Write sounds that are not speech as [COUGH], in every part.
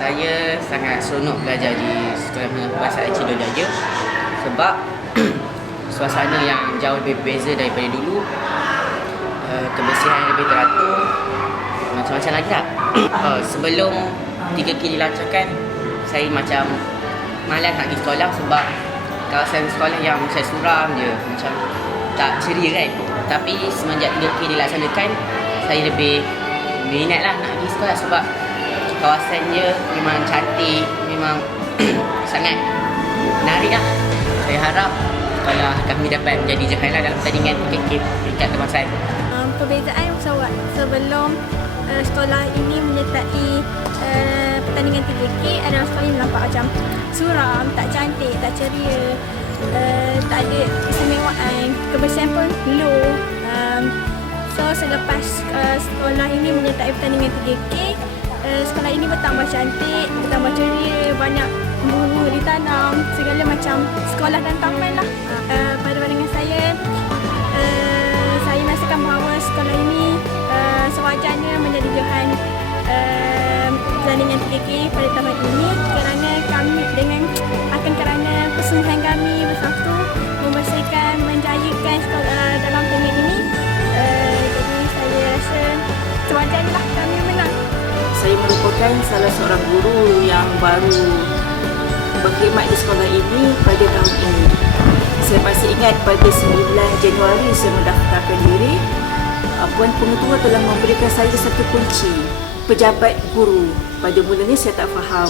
Saya sangat seronok belajar di Sekolah Menengah Kebangsaan Cina Jaya sebab [CLEARS THROAT] suasana yang jauh lebih berbeza daripada dulu. Uh, kebersihan lebih teratur macam-macam lagi lah. Uh, [CLEARS THROAT] sebelum 3K dilancarkan, saya macam malas nak pergi sekolah sebab kawasan sekolah yang saya suram je macam tak ceria kan. Tapi semenjak 3K dilaksanakan, saya lebih minat lah nak pergi sekolah sebab kawasannya memang cantik, memang [CLEARS THROAT] sangat menarik lah. Saya harap kalau kami dapat menjadi juara dalam pertandingan KK peringkat kebangsaan. Um, perbezaan pesawat sebelum uh, sekolah ini menyertai uh, pertandingan 3K adalah sekolah yang nampak macam suram, tak cantik, tak ceria, uh, tak ada keistimewaan, kebersihan pun low. Um, so selepas uh, sekolah ini menyertai pertandingan 3K, uh, sekolah ini bertambah cantik, bertambah ceria, banyak bunga ditanam, segala macam sekolah dan taman lah. Uh, pada pandangan saya, uh, saya merasakan bahawa sekolah ini uh, sewajarnya menjadi johan uh, pertandingan 3K pada tahun ini kerana kami dengan akan kerana kesungguhan kami bersatu membersihkan, menjayakan sekolah dalam pertandingan merupakan salah seorang guru yang baru berkhidmat di sekolah ini pada tahun ini. Saya masih ingat pada 9 Januari saya mendaftarkan diri, uh, Puan Pengetua telah memberikan saya satu kunci pejabat guru. Pada mulanya saya tak faham.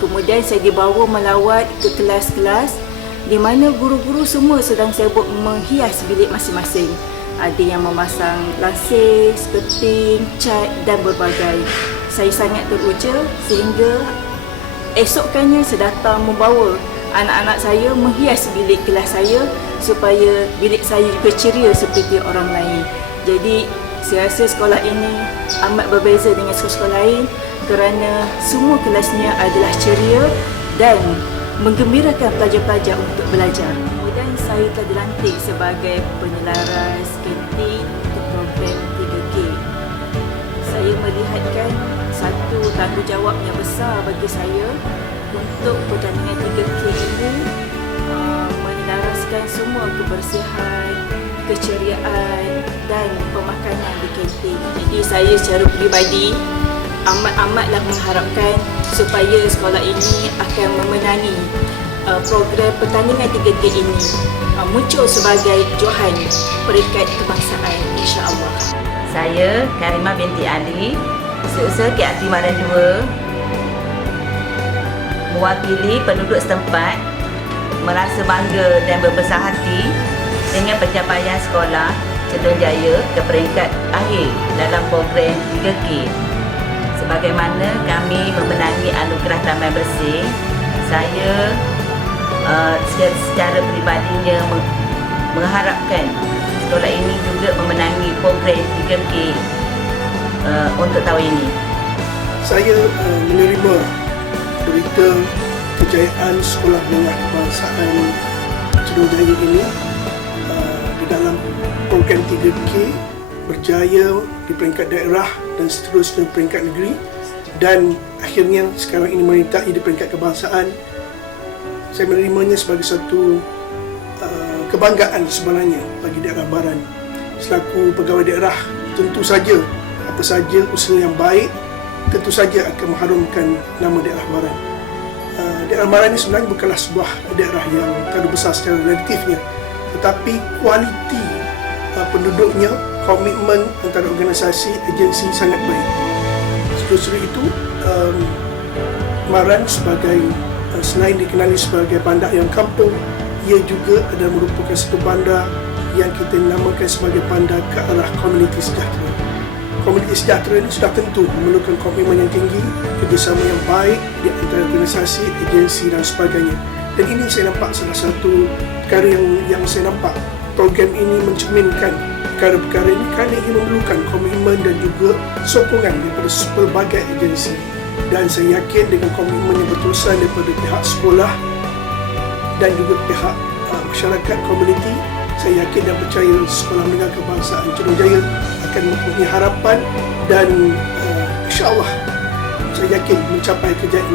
Kemudian saya dibawa melawat ke kelas-kelas di mana guru-guru semua sedang sibuk menghias bilik masing-masing. Ada yang memasang lasir, skirting, cat dan berbagai. Saya sangat teruja sehingga esokkannya saya datang membawa anak-anak saya menghias bilik kelas saya supaya bilik saya juga ceria seperti orang lain. Jadi saya rasa sekolah ini amat berbeza dengan sekolah-sekolah lain kerana semua kelasnya adalah ceria dan menggembirakan pelajar-pelajar untuk belajar. Kemudian saya telah dilantik sebagai penyelaras kantin untuk program 3K. Saya melihatkan satu tanggungjawab yang besar bagi saya untuk pertandingan 3K ini uh, menyelaraskan semua kebersihan, keceriaan dan pemakanan di kantin. Jadi saya secara peribadi amat-amatlah mengharapkan supaya sekolah ini akan memenangi uh, program pertandingan 3K ini uh, muncul sebagai johan peringkat kebangsaan insya-Allah. Saya Karimah binti Ali, seusaha KRT Maran 2 mewakili penduduk setempat merasa bangga dan berbesar hati dengan pencapaian sekolah Cedun Jaya ke peringkat akhir dalam program 3K. Sebagaimana kami memenangi anugerah taman bersih, saya uh, secara peribadinya mengharapkan sekolah ini juga memenangi program 3K uh, untuk tahun ini. Saya uh, menerima berita kejayaan Sekolah Menengah Kebangsaan Cedung ini uh, di dalam program 3K berjaya di peringkat daerah dan seterusnya peringkat negeri dan akhirnya sekarang ini menyertai di peringkat kebangsaan saya menerimanya sebagai satu uh, kebanggaan sebenarnya bagi daerah Baran selaku pegawai daerah tentu saja apa saja usaha yang baik tentu saja akan mengharumkan nama daerah Baran. Uh, daerah Baran ini sebenarnya bukanlah sebuah daerah yang terlalu besar secara relatifnya, tetapi kualiti uh, penduduknya, komitmen antara organisasi, agensi sangat baik. Seterusnya itu, um, Maran sebagai uh, selain dikenali sebagai bandar yang kampung, ia juga adalah merupakan satu bandar yang kita namakan sebagai bandar ke arah komuniti sejahtera komuniti sejahtera ini sudah tentu memerlukan komitmen yang tinggi, kerjasama yang baik di antara organisasi, agensi dan sebagainya. Dan ini saya nampak salah satu perkara yang, yang saya nampak program ini mencerminkan perkara-perkara ini kerana ia memerlukan komitmen dan juga sokongan daripada pelbagai agensi. Dan saya yakin dengan komitmen yang berterusan daripada pihak sekolah dan juga pihak uh, masyarakat komuniti, saya yakin dan percaya Sekolah Menengah Kebangsaan Cedung Jaya akan mempunyai harapan dan uh, insyaAllah saya yakin mencapai kejayaan ini.